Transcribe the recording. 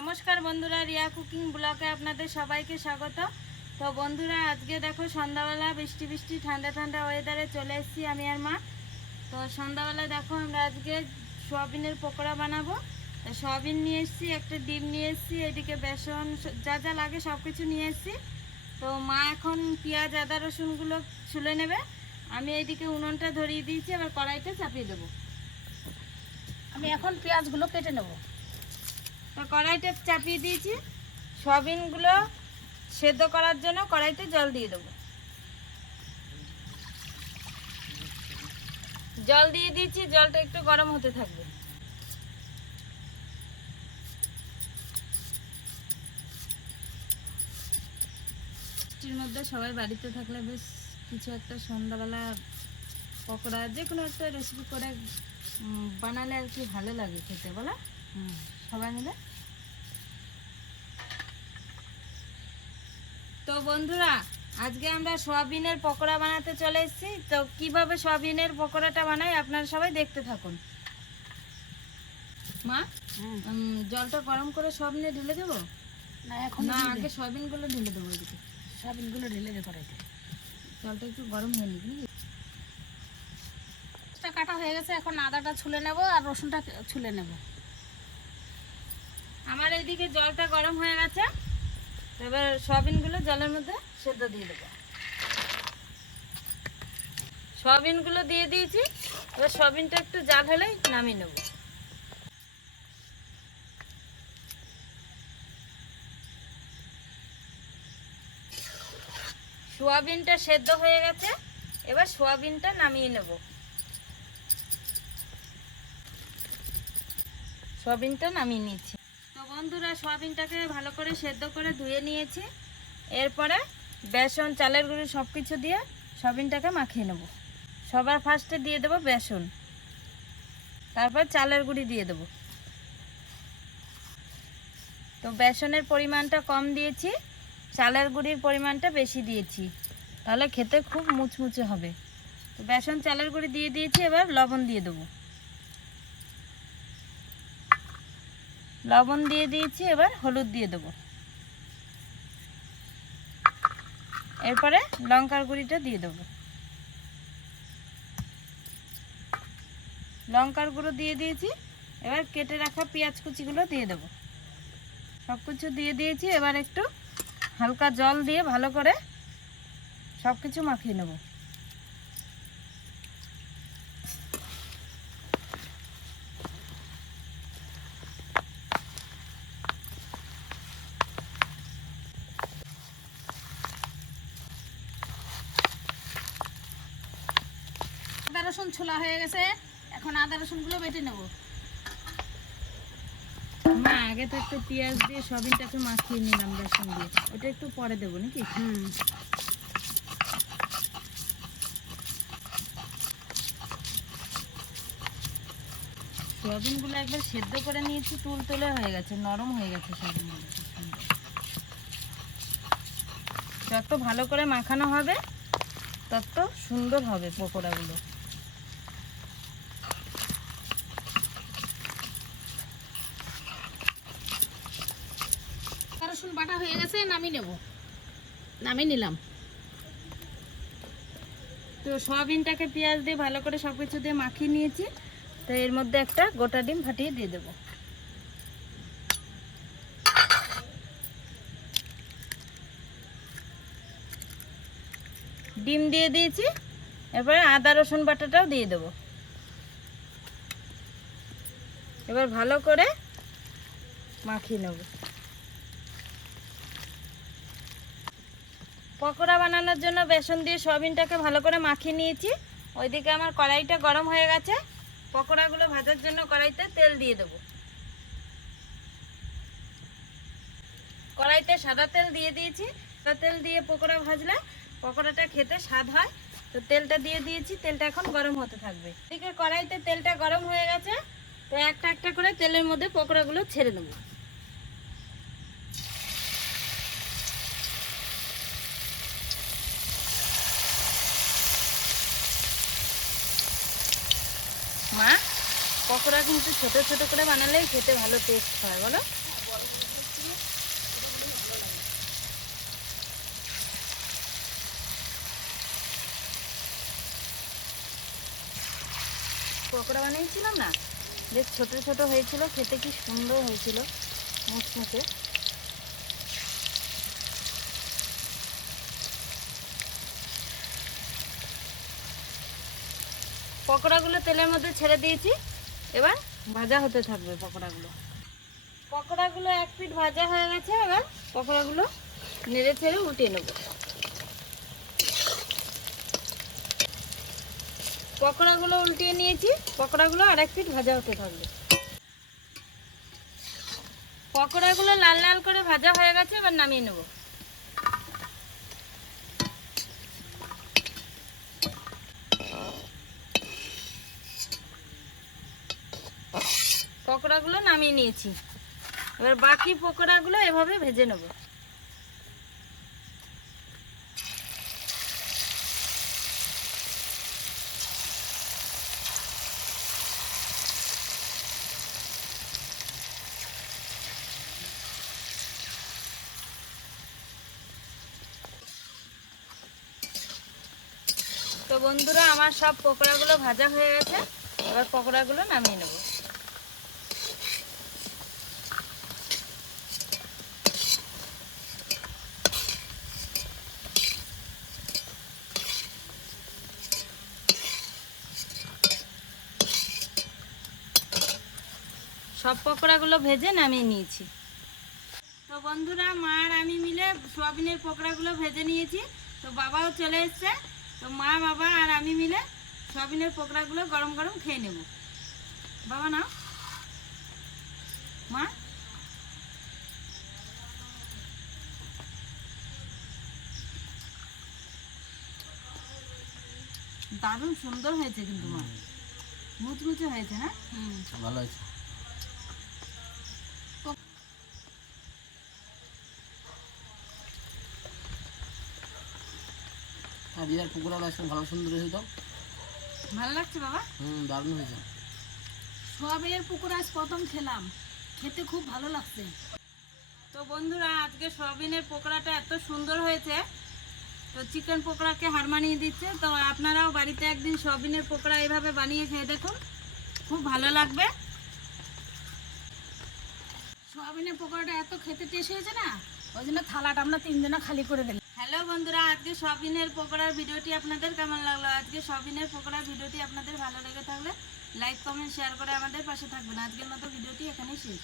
নমস্কার বন্ধুরা, রিয়া কুকিং ব্লগে আপনাদের সবাইকে স্বাগত। তো বন্ধুরা, আজকে দেখো সন্ধ্যাবেলা বৃষ্টি বৃষ্টি ঠান্ডা ঠান্ডা ওয়েদারে চলে এসেছি আমি আর মা। তো সন্ধ্যাবেলা দেখো আমরা আজকে সোয়াবিনের পকোড়া বানাবো। তো সোয়াবিন নিয়ে এসেছি, একটা ডিম নিয়ে এসেছি, এদিকে বেসন যা যা লাগে সব কিছু নিয়ে এসেছি। তো মা এখন পেঁয়াজ আদা রসুনগুলো ছুলে নেবে, আমি এইদিকে উনুনটা ধরিয়ে দিয়েছি, এবার কড়াইতে চাপিয়ে দেবো। আমি এখন পেঁয়াজগুলো কেটে নেব। তো কড়াইটা চাপিয়ে দিয়েছি, সয়াবিনগুলো সেদ্ধ করার জন্য কড়াইতে জল দিয়ে দেবো। জল দিয়ে দিয়েছি, জলটা একটু গরম হতে থাকবে। বৃষ্টির মধ্যে সবাই বাড়িতে থাকলে বেশ কিছু একটা সন্ধ্যাবেলা পকোড়া যে কোনো একটা রেসিপি করে বানালে আর কি ভালো লাগে খেতে, বলো? সবাই মিলে। তো বন্ধুরা, আজকে আমরা সোয়াবিনের পকোড়া বানাতে চলে এসেছি। তো কিভাবে সোয়াবিনের পকোড়াটা বানাই আপনারা সবাই দেখতে থাকুন। মা, জলটা গরম করে সোয়াবিনে ঢেলে দেবো? না, এখন না, আগে সোয়াবিনগুলো ঢেলে দেবো। এদিকে সয়াবিনগুলো ঢেলে দে কড়াইতে। জলটা একটু গরম হয়ে নিবি। কাটা হয়ে গেছে, এখন আদাটা ছুলে নেব আর রসুনটা ছুলে নেব। আমার এইদিকে জলটা গরম হয়ে গেছে, এবার সোয়াবিনগুলো জলের মধ্যে সেদ্ধ দিয়ে দেবো। সোয়াবিনগুলো দিয়ে দিয়েছি, এবার সোয়াবিনটা একটু জাল হলেই নামিয়ে নেব। সোয়াবিনটা সেদ্ধ হয়ে গেছে, এবার সোয়াবিনটা নামিয়ে নেব। সোয়াবিনটা নামিয়ে নিয়েছি। তো বন্ধুরা, সোয়াবিনটাকে ভালো করে সেদ্ধ করে ধুয়ে নিয়েছি। এরপরে বেসন, চালের গুঁড়ি সব কিছু দিয়ে সোয়াবিনটাকে মাখিয়ে নেব। সবার ফার্স্টে দিয়ে দেবো বেসন, তারপর চালের গুঁড়ি দিয়ে দেবো। তো বেসনের পরিমাণটা কম দিয়েছি, চালের গুঁড়ির পরিমাণটা বেশি দিয়েছি, তাহলে খেতে খুব মুচমুচে হবে। তো বেসন চালের গুঁড়ি দিয়ে দিয়েছি, এবার লবণ দিয়ে দেবো। লবণ দিয়ে দিয়েছি, এবার হলুদ দিয়ে দেবো। এরপরে লঙ্কার গুঁড়িটা দিয়ে দেবো। লঙ্কার গুঁড়ো দিয়ে দিয়েছি, এবার কেটে রাখা পেঁয়াজ কুচিগুলো দিয়ে দেবো। সব কিছু দিয়ে দিয়েছি, এবার একটু হালকা জল দিয়ে ভালো করে সব কিছু মাখিয়ে নেব। আদা রসুন ছোলা হয়ে গেছে, এখন আদা রসুনগুলো বেটে নেব। মা, আগে তো একটু পেঁয়াজ দিয়ে সয়াবিনটাকে মাখিয়ে নিলাম বেসন দিয়ে, ওটা একটু পরে দেবো নাকি? সয়াবিনগুলো একবার সেদ্ধ করে নিয়েছি, তুলতুলে হয়ে গেছে, নরম হয়ে গেছে সয়াবিনগুলো। যত ভালো করে মাখানো হবে তত সুন্দর হবে পকোড়াগুলো। আদা রসুন বাটা হয়ে গেছে, নামিয়ে নেব। নামিয়ে নিলাম। তো সয়াবিনটাকে পেঁয়াজ দিয়ে ভালো করে সব কিছু দিয়ে মাখিয়ে নিয়েছি। তো এর মধ্যে একটা গোটা ডিম ফাটিয়ে দিয়ে দেবো। ডিম দিয়ে দিয়েছি, এরপরে আদা রসুন বাটাটাও দিয়ে দেবো। এবার ভালো করে মাখিয়ে নেব। পকোড়া বানানোর জন্য বেসন দিয়ে সয়াবিনটাকে ভালো করে মাখিয়ে নিয়েছি। ওইদিকে আমার কড়াইটা গরম হয়ে গেছে, পকোড়াগুলো ভাজার জন্য কড়াইতে তেল দিয়ে দেবো। কড়াইতে সাদা তেল দিয়ে দিয়েছি। সাদা তেল দিয়ে পকোড়া ভাজলে পকোড়াটা খেতে স্বাদ হয়। তো তেলটা দিয়ে দিয়েছি, তেলটা এখন গরম হতে থাকবে। এদিকে কড়াইতে তেলটা গরম হয়ে গেছে, তো একটা একটা করে তেলের মধ্যে পকোড়াগুলো ছেড়ে দেবো। মা, পকোড়া কিন্তু ছোট ছোট করে বানালেই খেতে ভালো টেস্ট হয়, বলো? পকোড়া বানিয়েছিলাম না, বেশ ছোট ছোট হয়েছিল, খেতে কি সুন্দর হয়েছিল, মুচমুচে। পকোড়াগুলো তেলের মধ্যে ছেড়ে দিয়েছি, এবার ভাজা হতে থাকবে পকোড়াগুলো। পকোড়াগুলো এক পিঠ ভাজা হয়ে গেছে, এবার পকোড়াগুলো নেড়ে ছেড়ে উল্টিয়ে নেব। পকোড়াগুলো উল্টিয়ে নিয়েছি, পকোড়াগুলো আর এক পিঠ ভাজা হতে থাকবে। পকোড়াগুলো লাল লাল করে ভাজা হয়ে গেছে, এবার নামিয়ে নেব। পকোড়াগুলো নামিয়ে নিয়েছি, এবার বাকি পকোড়াগুলো এভাবে ভেজে নেব। তো বন্ধুরা, আমার সব পকোড়াগুলো ভাজা হয়ে গেছে, এবার পকোড়াগুলো নামিয়ে নেব। সব পকোড়াগুলো ভেজে নামিয়ে নিয়েছি। তো বন্ধুরা, মা আর আমি মিলে সোয়াবিনের পকোড়াগুলো ভেজে নিয়েছি। তো বাবাও চলে এসছে, তো মা, বাবা আর আমি মিলে সোয়াবিনের পকোড়াগুলো গরম গরম খেয়ে নেব। বাবা নাও, মা। দারুণ সুন্দর হয়েছে কিন্তু মা, মুচমুচে হয়েছে না? ভালো হয়েছে। আর ইয়ার পকোড়াটা একদম ভালো সুন্দর হয়েছে তো। ভালো লাগছে বাবা? দারুণ হয়েছে। সোয়াবিনের পকোড়া আজ প্রথম খেলাম, খেতে খুব ভালো লাগছে। তো বন্ধুরা, আজকে সোয়াবিনের পকোড়াটা এত সুন্দর হয়েছে, তো চিকেন পকোড়াকে হার মানিয়ে দিচ্ছে। তো আপনারাও বাড়িতে একদিন সোয়াবিনের পকোড়া এভাবে বানিয়ে খেয়ে দেখুন, খুব ভালো লাগবে। সোয়াবিনের পকোড়াটা এত খেতে টেস্ট হয়েছে না, ওই জন্য থালাটা আমরা তিনজনা খালি করে দিলাম। হ্যালো বন্ধুরা, আজকে সোয়াবিনের পকোড়ার ভিডিওটি আপনাদের কেমন লাগলো? আজকে সোয়াবিনের পকোড়ার ভিডিওটি আপনাদের ভালো লেগে থাকলে লাইক, কমেন্ট, শেয়ার করে আমাদের পাশে থাকবেন। আজকের মতো ভিডিওটি এখানেই শেষ।